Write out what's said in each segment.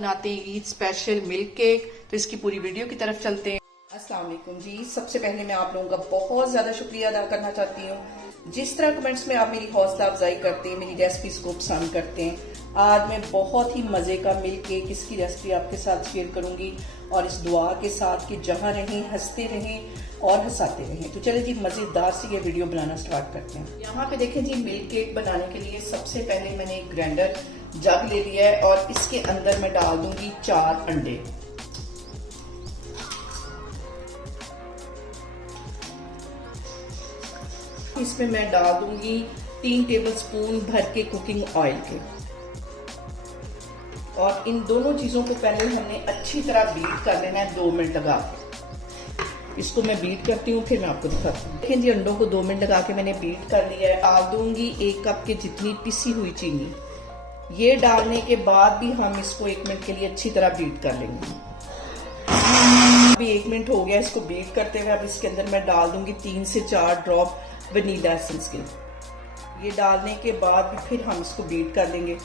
बनाते हैं Eid special milk cake. तो इसकी पूरी वीडियो की तरफ चलते हैं। अस्सलाम वालेकुम जी। सबसे पहले मैं आप लोगों का बहुत ज्यादा शुक्रिया अदा करना चाहती हूँ। जिस तरह कमेंट्स में आप मेरी हौसला अफजाई करते हैं, मेरी रेसिपीज को पसंद करते हैं। आज मैं बहुत ही मजे का मिल्क केक इसकी रेसिपी आपके साथ शेयर करूंगी और इस दुआ के साथ कि जहाँ रहें हंसते रहें और हंसाते रहें। तो चले जी मजेदार सी ये वीडियो बनाना स्टार्ट करते हैं। यहाँ पे देखें जी, मिल्क केक बनाने के लिए सबसे पहले मैंने एक ग्राइंडर जग ले लिया है और इसके अंदर मैं डाल दूंगी 4 अंडे। इसमें मैं डाल दूंगी 3 टेबलस्पून भर के कुकिंग ऑयल के और इन दोनों चीजों को पहले हमने अच्छी तरह बीट कर लेना है 2 मिनट लगा के। इसको मैं बीट करती हूँ, फिर मैं आपको दिखाती हूँ। देखिए जी, अंडों को 2 मिनट लगा के मैंने बीट कर लिया है। डाल दूंगी 1 कप के जितनी पिसी हुई चीनी। ये डालने के बाद भी हम इसको 1 मिनट के लिए अच्छी तरह बीट कर लेंगे। अभी 1 मिनट हो गया इसको बीट करते हुए। अब इसके अंदर मैं डाल दूंगी 3 से 4 ड्रॉप वनीला एसेंस के। ये डालने के बाद भी फिर हम इसको बीट कर लेंगे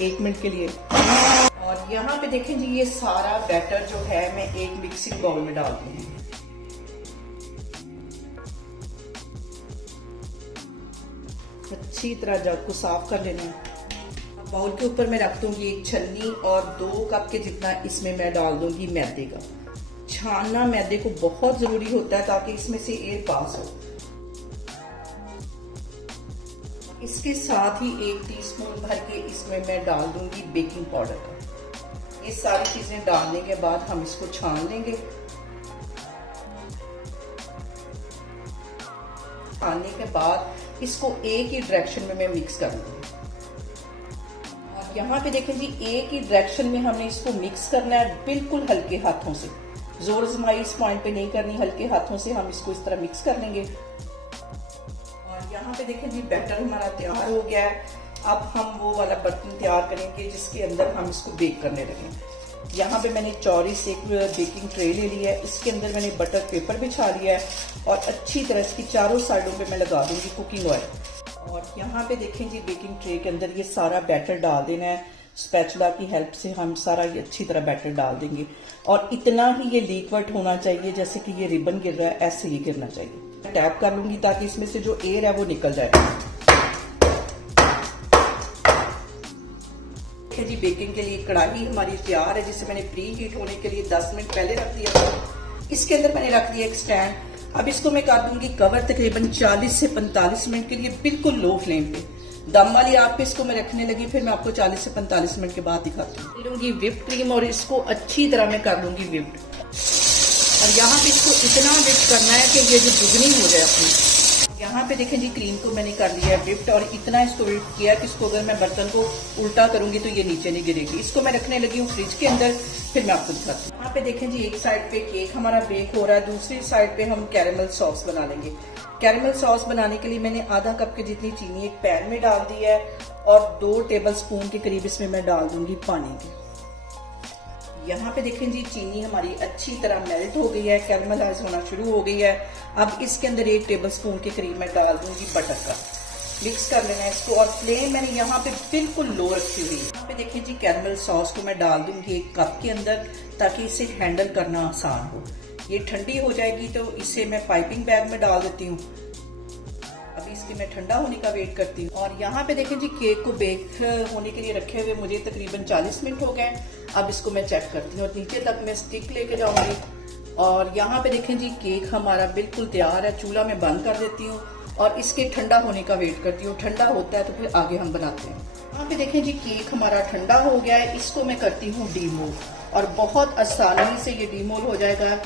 1 मिनट के लिए। और यहाँ पे देखें जी, ये सारा बैटर जो है मैं एक मिक्सिंग बाउल में डाल दूंगी। अच्छी तरह जग को साफ कर लेना है। बाउल के ऊपर मैं रख दूंगी एक छन्नी और 2 कप के जितना इसमें मैं डाल दूंगी मैदे का। छानना मैदे को बहुत जरूरी होता है ताकि इसमें से एयर पास हो। इसके साथ ही 1 टीस्पून भर के इसमें मैं डाल दूंगी बेकिंग पाउडर का। ये सारी चीजें डालने के बाद हम इसको छान लेंगे। छानने के बाद इसको एक ही डायरेक्शन में मैं मिक्स कर लूंगी। और यहाँ पे देखें जी, एक ही डायरेक्शन में हमने इसको मिक्स करना है, बिल्कुल हल्के हाथों से। जोर जमाई इस पॉइंट पे नहीं करनी, हल्के हाथों से हम इसको इस तरह मिक्स कर लेंगे। यहाँ पे देखें जी, बैटर हमारा तैयार हो गया है। अब हम वो वाला बर्तन तैयार करेंगे जिसके अंदर हम इसको बेक करने लगेंगे। यहाँ पे मैंने चौरस एक बेकिंग ट्रे ले लिया है। इसके अंदर मैंने बटर पेपर बिछा लिया है और अच्छी तरह इसकी चारों साइडों पे मैं लगा दूंगी कुकिंग ऑयल। और यहाँ पे देखें जी, बेकिंग ट्रे के अंदर ये सारा बैटर डाल देना है। स्पैचुला की हेल्प से हम सारा ये अच्छी तरह बैटर डाल देंगे और इतना ही ये लिक्विड होना चाहिए जैसे कि ये रिबन गिर रहा है, ऐसे ही गिरना चाहिए। टैप कर लूंगी ताकि इसमें से जो एयर है वो निकल जाए। जी, बेकिंग के लिए कढ़ाई हमारी तैयार है जिसे मैंने प्री हीट होने के लिए 10 मिनट पहले रख दिया था। इसके अंदर मैंने रख दिया एक स्टैंड। अब इसको मैं कर दूंगी कवर तकरीबन 40 से 45 मिनट के लिए, बिल्कुल लो फ्लेम पे। दम वाली आग पे इसको मैं रखने लगी, फिर मैं आपको 40 से 45 मिनट के बाद दिखाती हूँ। लूंगी व्हिप्ड क्रीम और इसको अच्छी तरह मैं कर लूंगी व्हिप्ड। और यहाँ पे इसको इतना व्हिप करना है कि ये जो दुगनी हो जाए अपनी। यहाँ पे देखें जी, क्रीम को मैंने कर लिया है व्हिप्ड और इतना इसको व्हिप किया कि इसको अगर मैं बर्तन को उल्टा करूंगी तो ये नीचे नहीं गिरेगी। इसको मैं रखने लगी हूँ फ्रिज के अंदर, फिर मैं आपको दिखाती हूँ। यहाँ पे देखें जी, एक साइड पे केक हमारा बेक हो रहा है, दूसरी साइड पे हम कैरेमल सॉस बना लेंगे। कैरेमल सॉस बनाने के लिए मैंने आधा कप के जितनी चीनी एक पैन में डाल दी है और 2 टेबलस्पून के करीब इसमें मैं डाल दूंगी पानी के। यहाँ पे देखें जी, चीनी हमारी अच्छी तरह मेल्ट हो गई है, कैरमलाइज होना शुरू हो गई है। अब इसके अंदर 1 टेबलस्पून के करीब मैं डाल दूंगी बटर का। मिक्स कर लेना है इसको और फ्लेम मैंने यहाँ पे बिल्कुल लो रखी हुई है। यहाँ पे देखें जी, कैरमल सॉस को मैं डाल दूंगी 1 कप के अंदर ताकि इसे हैंडल करना आसान हो। ये ठंडी हो जाएगी तो इसे मैं पाइपिंग बैग में डाल देती हूँ। अभी इसके मैं ठंडा होने का वेट करती हूँ। और यहाँ पे देखें जी, केक को बेक होने के लिए रखे हुए मुझे तकरीबन 40 मिनट हो गए। अब इसको मैं चेक करती हूँ और नीचे तक मैं स्टिक लेके जाऊंगी। और यहाँ पे देखें जी, केक हमारा बिल्कुल तैयार है। चूल्हा में बंद कर देती हूँ और इसके ठंडा होने का वेट करती हूँ। ठंडा होता है तो फिर आगे हम बनाते हैं। यहाँ पे देखें जी, केक हमारा ठंडा हो गया है। इसको मैं करती हूँ डीमोल और बहुत आसानी से ये डीमोल हो जाएगा।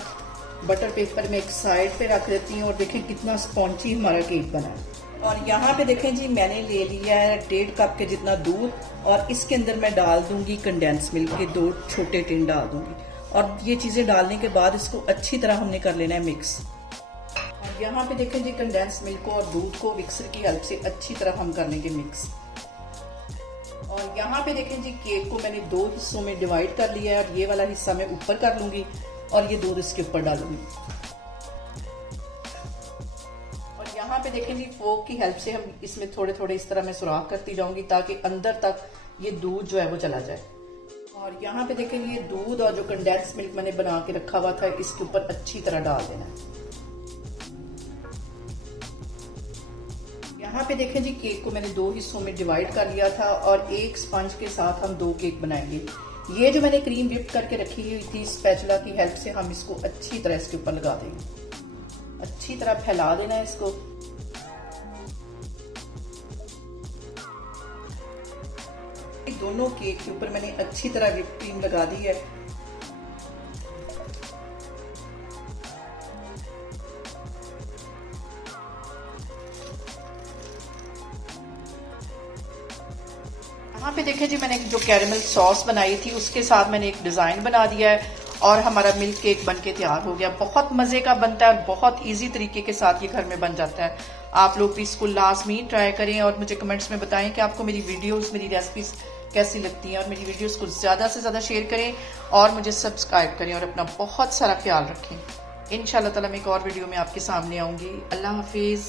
बटर पेपर में एक साइड पे रख देती हूँ और देखें कितना स्पॉन्जी हमारा केक बना है। और यहाँ पे देखें जी, मैंने ले लिया है 1.5 कप के जितना दूध और इसके अंदर मैं डाल दूंगी कंडेंस मिल्क के 2 छोटे टिन डाल दूंगी। और ये चीजें डालने के बाद इसको अच्छी तरह हमने कर लेना है मिक्स। और यहाँ पे देखें जी, कंडेंस मिल्क को और दूध को मिक्सर की हेल्प से अच्छी तरह हम कर लेंगे मिक्स। और यहाँ पे देखें जी, केक को मैंने 2 हिस्सों में डिवाइड कर लिया है और ये वाला हिस्सा मैं ऊपर कर लूंगी और ये दूध इसके ऊपर डालूंगी। और यहाँ पे देखें जी, फोक की हेल्प से हम इसमें थोड़े थोड़े इस तरह मैं सुराख करती जाऊंगी ताकि अंदर तक ये दूध जो है वो चला जाए। और यहाँ पे देखें ये दूध और जो कंडेंस मिल्क मैंने बना के रखा हुआ था इसके ऊपर अच्छी तरह डाल देना है। यहाँ पे देखें जी केक को मैंने 2 हिस्सों में डिवाइड कर लिया था और एक स्पंज के साथ हम 2 केक बनाएंगे। ये जो मैंने क्रीम व्हिप करके रखी हुई थी स्पैचुला की हेल्प से हम इसको अच्छी तरह इसके ऊपर लगा देंगे। अच्छी तरह फैला देना है इसको। दोनों केक के ऊपर मैंने अच्छी तरह व्हिप क्रीम लगा दी है। यहाँ पे देखें जी मैंने जो कैरेमल सॉस बनाई थी उसके साथ मैंने एक डिजाइन बना दिया है और हमारा मिल्क केक बनके तैयार हो गया। बहुत मजे का बनता है और बहुत इजी तरीके के साथ ये घर में बन जाता है। आप लोग भी इसको लाजमी ट्राई करें और मुझे कमेंट्स में बताएं कि आपको मेरी वीडियोस मेरी रेसिपीज कैसी लगती हैं और मेरी वीडियोस को ज्यादा से ज्यादा शेयर करें और मुझे सब्सक्राइब करें और अपना बहुत सारा ख्याल रखें। इंशाल्लाह ताला मैं एक और वीडियो में आपके सामने आऊंगी। अल्लाह हाफिज।